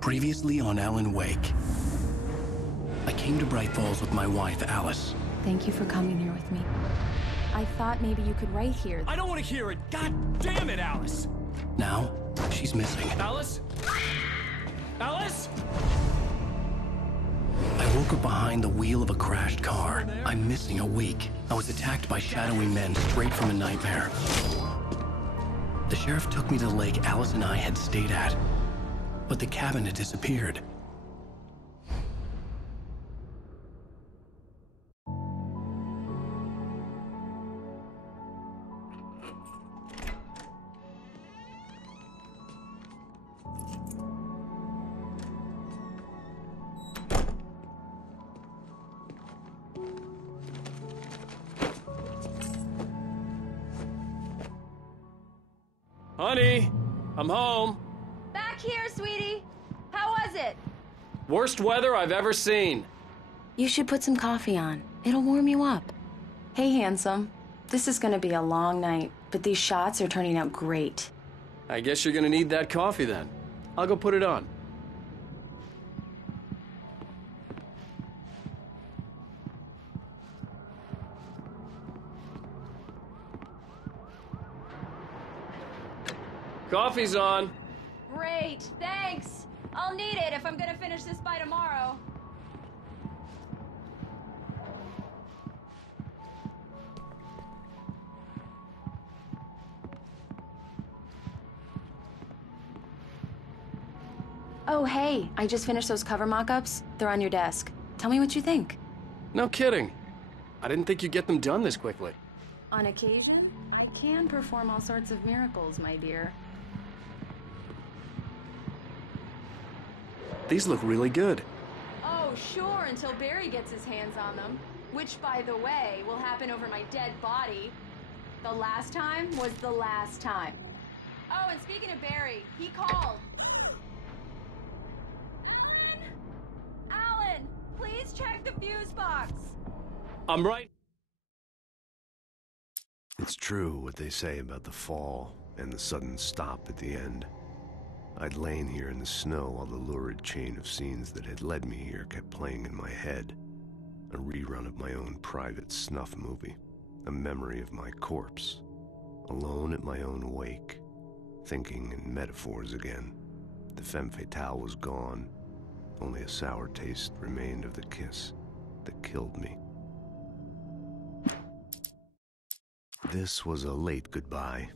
Previously on Alan Wake. I came to Braight-Fålls with my wife, Alice. Thank you for coming here with me. I thought maybe you could write here. I don't want to hear it! God damn it, Alice! Now, she's missing. Alice? Alice? I woke up behind the wheel of a crashed car. I'm missing a week. I was attacked by shadowy men straight from a nightmare. The sheriff took me to the lake Alice and I had stayed at, but the cabin had disappeared. Honey, I'm home. Back here, sweetie. How was it? Worst weather I've ever seen. You should put some coffee on. It'll warm you up. Hey, handsome. This is gonna be a long night, but these shots are turning out great. I guess you're gonna need that coffee then. I'll go put it on. Coffee's on. Great, thanks. I'll need it if I'm gonna finish this by tomorrow. Oh, hey, I just finished those cover mock-ups. They're on your desk. Tell me what you think. No kidding. I didn't think you'd get them done this quickly. On occasion, I can perform all sorts of miracles, my dear. These look really good. Oh, sure, until Barry gets his hands on them. Which, by the way, will happen over my dead body. The last time was the last time. Oh, and speaking of Barry, he called. Alan, please check the fuse box. I'm right. It's true what they say about the fall and the sudden stop at the end. I'd lain here in the snow while the lurid chain of scenes that had led me here kept playing in my head. A rerun of my own private snuff movie. A memory of my corpse. Alone at my own wake. Thinking in metaphors again. The femme fatale was gone. Only a sour taste remained of the kiss that killed me. This was a late goodbye.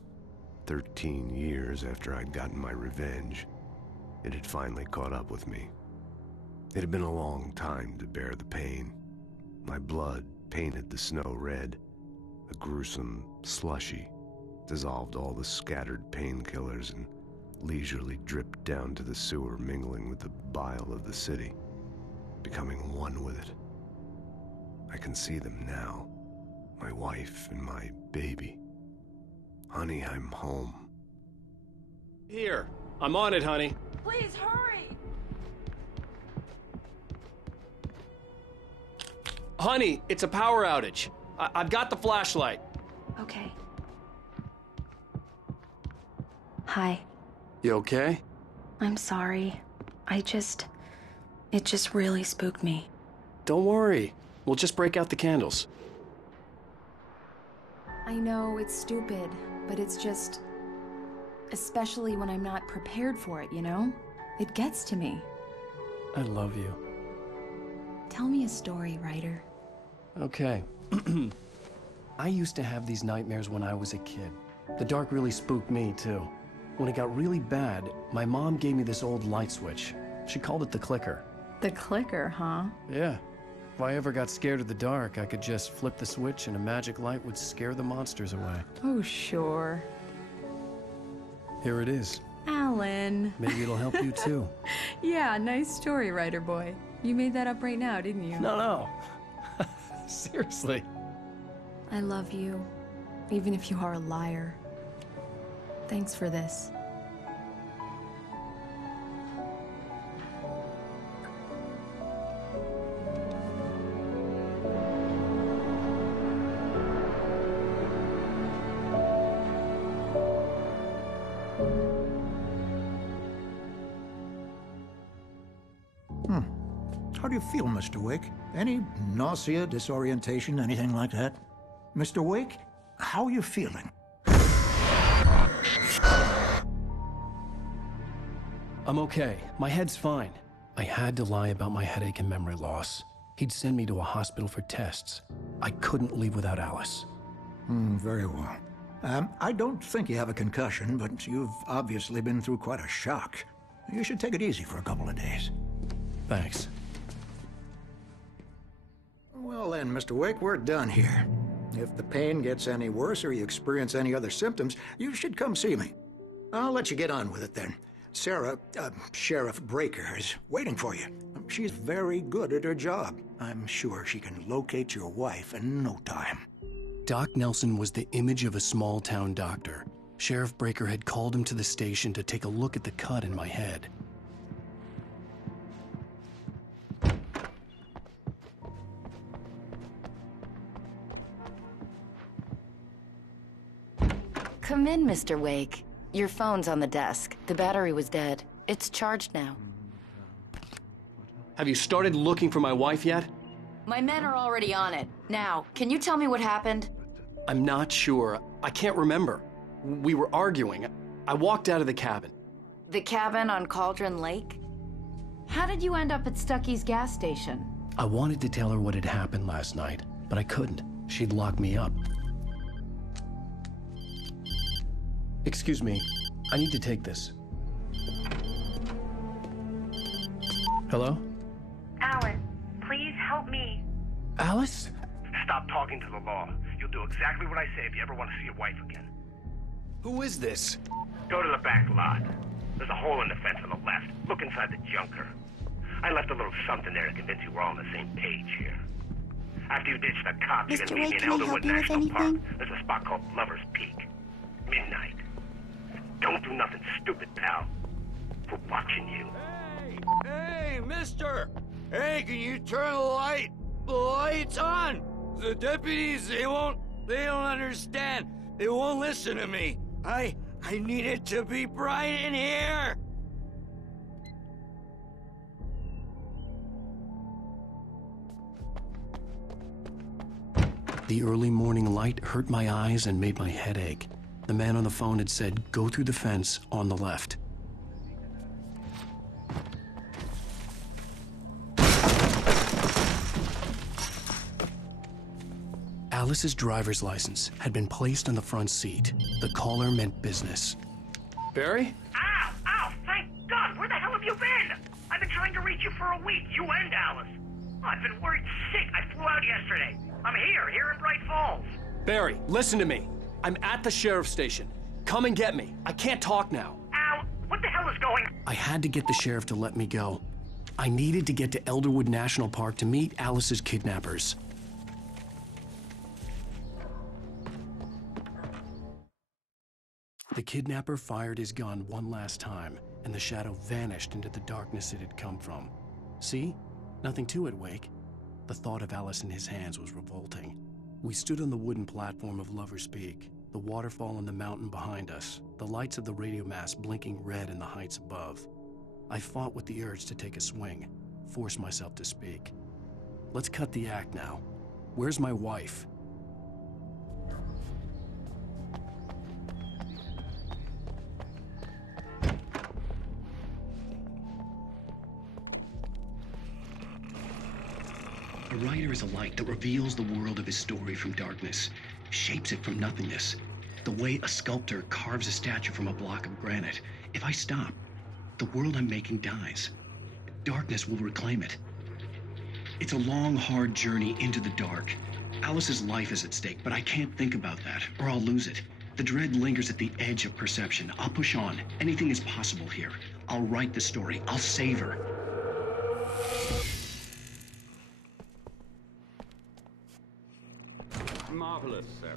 13 years after I'd gotten my revenge, it had finally caught up with me. It had been a long time to bear the pain. My blood painted the snow red. A gruesome slushy dissolved all the scattered painkillers and leisurely dripped down to the sewer, mingling with the bile of the city, becoming one with it. I can see them now, my wife and my baby. Honey, I'm home. Here. I'm on it, honey. Please hurry! Honey, it's a power outage. I've got the flashlight. Okay. Hi. You okay? I'm sorry. It just really spooked me. Don't worry. We'll just break out the candles. I know it's stupid, but it's just... especially when I'm not prepared for it, you know? It gets to me. I love you. Tell me a story, writer. Okay. I used to have these nightmares when I was a kid. The dark really spooked me, too. When it got really bad, my mom gave me this old light switch. She called it the clicker. The clicker, huh? Yeah. If I ever got scared of the dark, I could just flip the switch and a magic light would scare the monsters away. Oh, sure. Here it is. Alan. Maybe it'll help you, too. Yeah, nice story, writer boy. You made that up right now, didn't you? No. Seriously. I love you, even if you are a liar. Thanks for this. How do you feel, Mr. Wake? Any nausea, disorientation, anything like that? Mr. Wake, how are you feeling? I'm okay. My head's fine. I had to lie about my headache and memory loss. He'd send me to a hospital for tests. I couldn't leave without Alice. Very well. I don't think you have a concussion, but you've obviously been through quite a shock. You should take it easy for a couple of days. Thanks. Well then, Mr. Wake, we're done here. If the pain gets any worse or you experience any other symptoms, you should come see me. I'll let you get on with it then. Sarah, Sheriff Breaker, is waiting for you. She's very good at her job. I'm sure she can locate your wife in no time. Doc Nelson was the image of a small-town doctor. Sheriff Breaker had called him to the station to take a look at the cut in my head. Come in, Mr. Wake. Your phone's on the desk. The battery was dead. It's charged now. Have you started looking for my wife yet? My men are already on it. Now, can you tell me what happened? I'm not sure. I can't remember. We were arguing. I walked out of the cabin. The cabin on Cauldron Lake? How did you end up at Stucky's gas station? I wanted to tell her what had happened last night, but I couldn't. She'd lock me up. Excuse me. I need to take this. Hello? Alan, please help me. Alice? Stop talking to the law. You'll do exactly what I say if you ever want to see your wife again. Who is this? Go to the back lot. There's a hole in the fence on the left. Look inside the junker. I left a little something there to convince you we're all on the same page here. After you ditch the cops, you can meet me in Elderwood National Park. There's a spot called Lover's Peak. Midnight. Don't do nothing stupid, pal. We're watching you. Hey, mister! Hey, can you turn the light? The light's on! The deputies, they don't understand. They won't listen to me. I need it to be bright in here! The early morning light hurt my eyes and made my head ache. The man on the phone had said, go through the fence on the left. Alice's driver's license had been placed on the front seat. The caller meant business. Barry? Ow! Ow! Thank God! Where the hell have you been? I've been trying to reach you for a week, you and Alice. Oh, I've been worried sick. I flew out yesterday. I'm here in Braight-Fallz. Barry, listen to me. I'm at the sheriff's station. Come and get me. I can't talk now. Al, what the hell is going on? I had to get the sheriff to let me go. I needed to get to Elderwood National Park to meet Alice's kidnappers. The kidnapper fired his gun one last time, and the shadow vanished into the darkness it had come from. See? Nothing to it, Wake. The thought of Alice in his hands was revolting. We stood on the wooden platform of Lover's Peak, the waterfall on the mountain behind us, the lights of the radio mast blinking red in the heights above. I fought with the urge to take a swing, force myself to speak. Let's cut the act now. Where's my wife? A writer is a light that reveals the world of his story from darkness, shapes it from nothingness. The way a sculptor carves a statue from a block of granite. If I stop, the world I'm making dies. Darkness will reclaim it. It's a long, hard journey into the dark. Alice's life is at stake, but I can't think about that, or I'll lose it. The dread lingers at the edge of perception. I'll push on. Anything is possible here. I'll write the story. I'll save her. Marvelous, Sarah.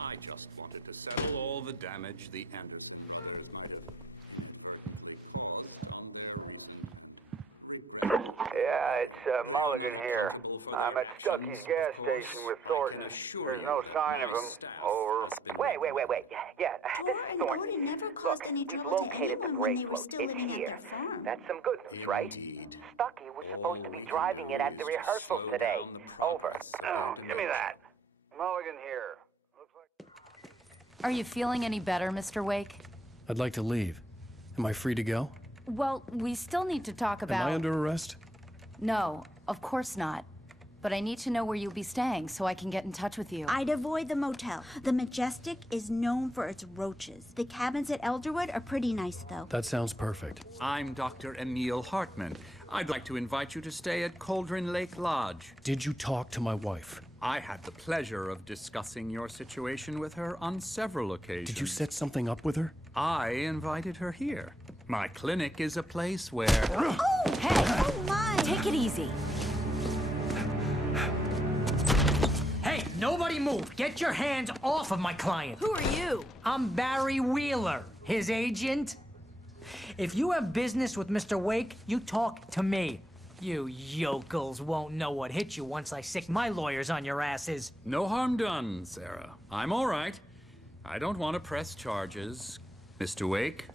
I just wanted to settle all the damage the Andersons might have. Yeah, it's Mulligan here. I'm at Stucky's gas station with Thornton. There's no sign of him. Over. Wait. Yeah, this is Thornton. Look, we've located the brake load. It's here. That's some good news, right? Stucky was supposed to be driving it at the rehearsal today. Over. Oh, give me that. Mulligan here. Are you feeling any better, Mr. Wake? I'd like to leave. Am I free to go? Well, we still need to talk about... Am I under arrest? No, of course not. But I need to know where you'll be staying so I can get in touch with you. I'd avoid the motel. The Majestic is known for its roaches. The cabins at Elderwood are pretty nice, though. That sounds perfect. I'm Dr. Emil Hartman. I'd like to invite you to stay at Cauldron Lake Lodge. Did you talk to my wife? I had the pleasure of discussing your situation with her on several occasions. Did you set something up with her? I invited her here. My clinic is a place where... Oh! Hey! Oh, my! Take it easy. Hey, nobody move! Get your hands off of my client! Who are you? I'm Barry Wheeler, his agent. If you have business with Mr. Wake, you talk to me. You yokels won't know what hit you once I sick my lawyers on your asses. No harm done, Sarah. I'm all right. I don't want to press charges. Mr. Wake,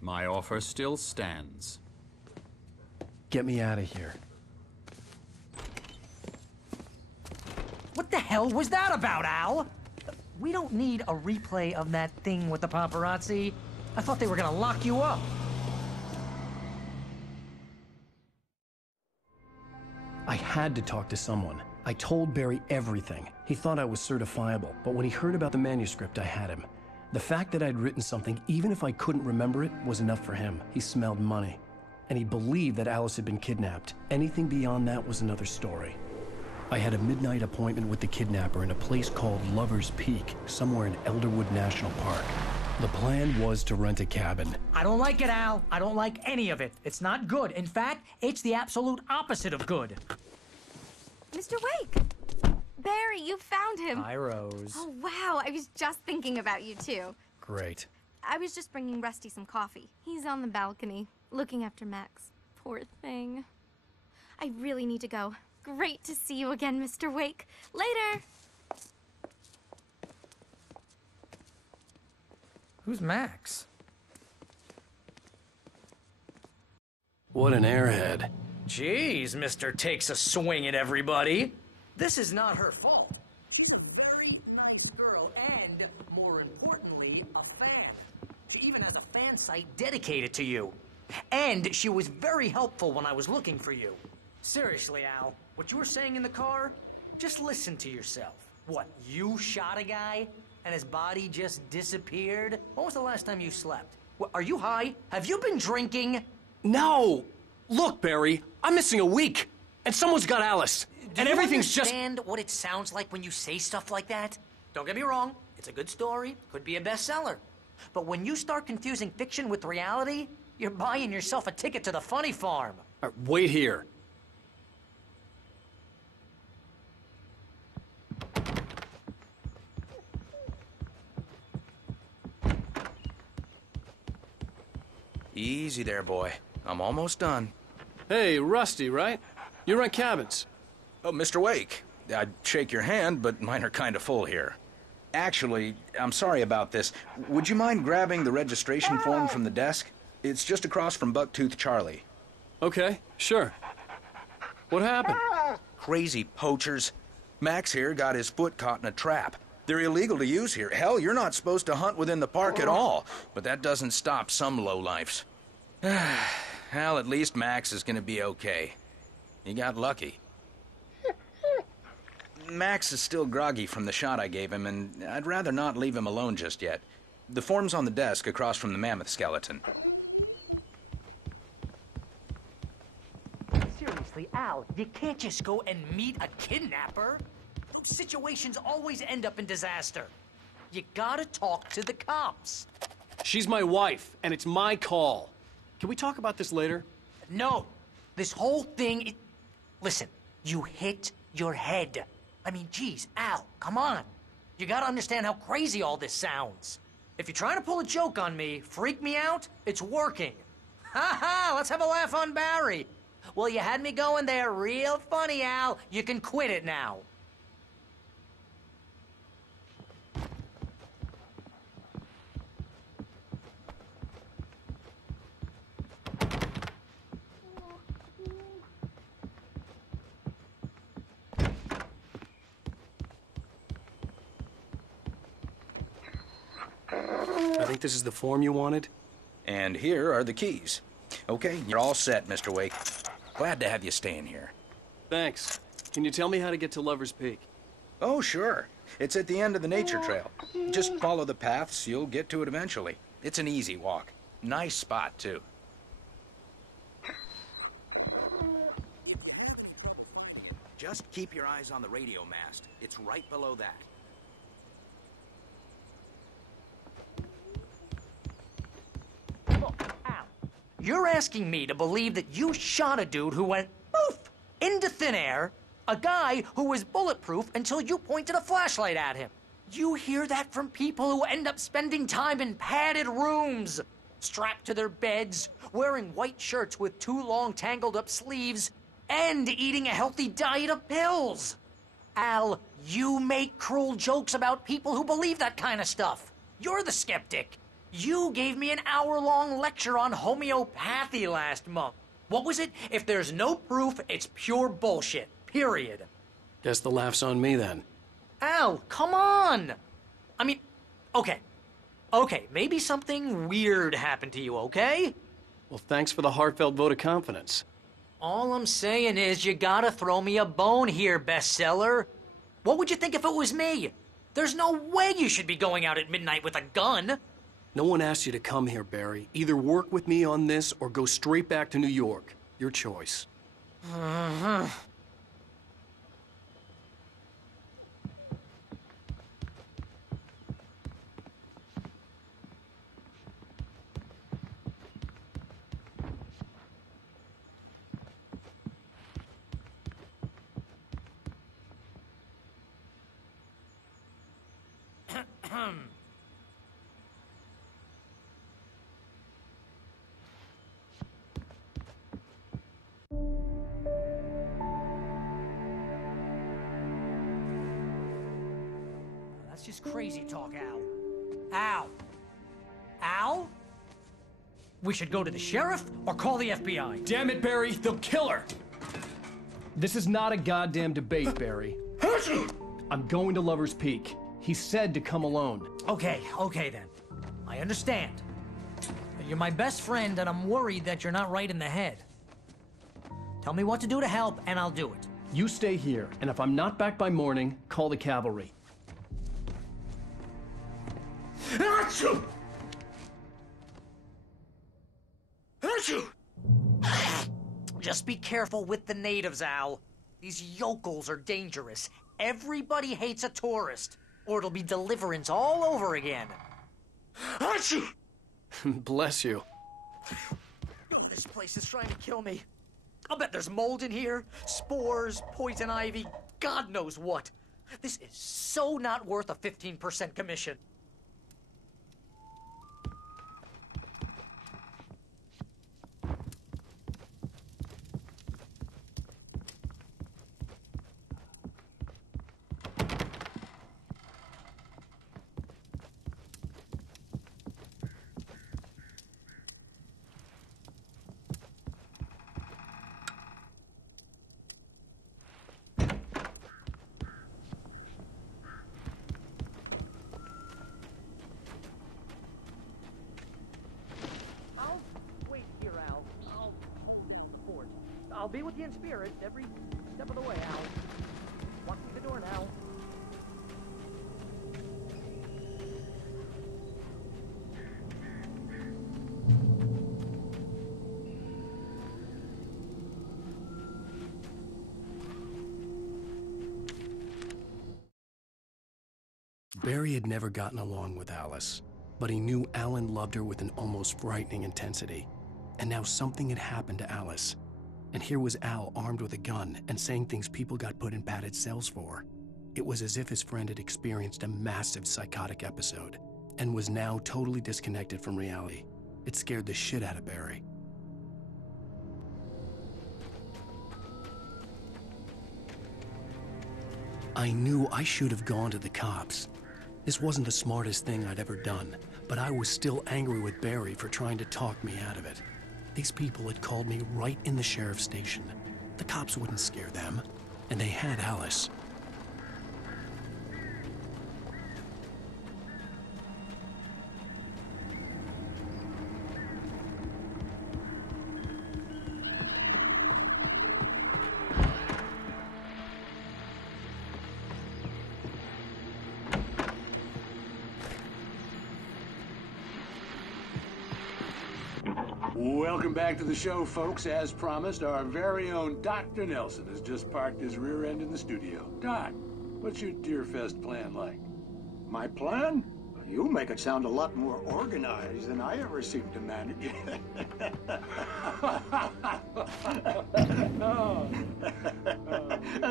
my offer still stands. Get me out of here. What the hell was that about, Al? We don't need a replay of that thing with the paparazzi. I thought they were gonna lock you up. I had to talk to someone. I told Barry everything. He thought I was certifiable, but when he heard about the manuscript, I had him. The fact that I'd written something, even if I couldn't remember it, was enough for him. He smelled money. And he believed that Alice had been kidnapped. Anything beyond that was another story. I had a midnight appointment with the kidnapper in a place called Lover's Peak, somewhere in Elderwood National Park. The plan was to rent a cabin. I don't like it, Al. I don't like any of it. It's not good. In fact, it's the absolute opposite of good. Mr. Wake! Barry, you found him. Hi, Rose. Oh, wow. I was just thinking about you, too. Great. I was just bringing Rusty some coffee. He's on the balcony, looking after Max. Poor thing. I really need to go. Great to see you again, Mr. Wake. Later! Who's Max? What an airhead. Jeez, Mr. Takes a swing at everybody. This is not her fault. She's a very nice girl and, more importantly, a fan. She even has a fan site dedicated to you. And she was very helpful when I was looking for you. Seriously, Al, what you were saying in the car, just listen to yourself. What, you shot a guy and his body just disappeared? When was the last time you slept? What, are you high? Have you been drinking? No! Look, Barry, I'm missing a week, and someone's got Alice, and everything's just... Do you understand what it sounds like when you say stuff like that? Don't get me wrong, it's a good story, could be a bestseller. But when you start confusing fiction with reality, you're buying yourself a ticket to the funny farm. Wait here. Easy there, boy. I'm almost done. Hey, Rusty, right? You rent cabins. Oh, Mr. Wake. I'd shake your hand, but mine are kind of full here. Actually, I'm sorry about this. Would you mind grabbing the registration form from the desk? It's just across from Bucktooth Charlie. Okay, sure. What happened? Crazy poachers. Max here got his foot caught in a trap. They're illegal to use here. Hell, you're not supposed to hunt within the park at all. But that doesn't stop some lowlifes. Well, at least Max is gonna be okay. He got lucky. Max is still groggy from the shot I gave him, and I'd rather not leave him alone just yet. The form's on the desk across from the mammoth skeleton. Seriously, Al, you can't just go and meet a kidnapper. Those situations always end up in disaster. You gotta talk to the cops. She's my wife, and it's my call. Can we talk about this later? No. This whole thing... Listen, you hit your head. I mean, geez, Al, come on. You gotta understand how crazy all this sounds. If you're trying to pull a joke on me, freak me out, it's working. Ha ha, let's have a laugh on Barry. Well, you had me going there real funny, Al. You can quit it now. I think this is the form you wanted. And here are the keys. Okay, you're all set, Mr. Wake. Glad to have you staying here. Thanks. Can you tell me how to get to Lover's Peak? Oh, sure. It's at the end of the nature trail. Just follow the paths, you'll get to it eventually. It's an easy walk. Nice spot, too. Just keep your eyes on the radio mast. It's right below that. You're asking me to believe that you shot a dude who went poof into thin air, a guy who was bulletproof until you pointed a flashlight at him. You hear that from people who end up spending time in padded rooms, strapped to their beds, wearing white shirts with too long tangled up sleeves, and eating a healthy diet of pills. Al, you make cruel jokes about people who believe that kind of stuff. You're the skeptic. You gave me an hour-long lecture on homeopathy last month. What was it? If there's no proof, it's pure bullshit. Period. Guess the laugh's on me then. Al, come on! I mean, okay. Okay, maybe something weird happened to you, okay? Well, thanks for the heartfelt vote of confidence. All I'm saying is you gotta throw me a bone here, bestseller. What would you think if it was me? There's no way you should be going out at midnight with a gun. No one asked you to come here, Barry. Either work with me on this or go straight back to New York. Your choice. That's just crazy talk, Al. Al? Al? We should go to the sheriff or call the FBI. Damn it, Barry, they'll kill her! This is not a goddamn debate, Barry. I'm going to Lover's Peak. He said to come alone. Okay then. I understand. You're my best friend, and I'm worried that you're not right in the head. Tell me what to do to help, and I'll do it. You stay here, and if I'm not back by morning, call the cavalry. Achoo! Achoo! Just be careful with the natives, Al. These yokels are dangerous. Everybody hates a tourist, or it'll be Deliverance all over again. Achoo! Bless you. Oh, this place is trying to kill me. I'll bet there's mold in here, spores, poison ivy, God knows what. This is so not worth a 15% commission. I'll be with you in spirit every step of the way, Al. Walk through the door now. Barry had never gotten along with Alice, but he knew Alan loved her with an almost frightening intensity. And now something had happened to Alice. And here was Al armed with a gun and saying things people got put in padded cells for. It was as if his friend had experienced a massive psychotic episode and was now totally disconnected from reality. It scared the shit out of Barry. I knew I should have gone to the cops. This wasn't the smartest thing I'd ever done, but I was still angry with Barry for trying to talk me out of it. These people had called me right in the sheriff's station. The cops wouldn't scare them, and they had Alice. Welcome back to the show, folks. As promised, our very own Dr. Nelson has just parked his rear end in the studio. Doc, what's your Deerfest plan like? My plan? You make it sound a lot more organized than I ever seem to manage.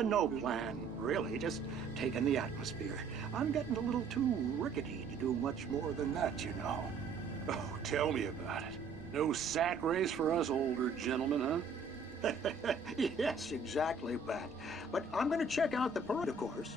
No plan, really. Just taking the atmosphere. I'm getting a little too rickety to do much more than that, you know. Oh, tell me about it. No sack race for us older gentlemen, huh? Yes, exactly, Bat. But I'm going to check out the parade, of course.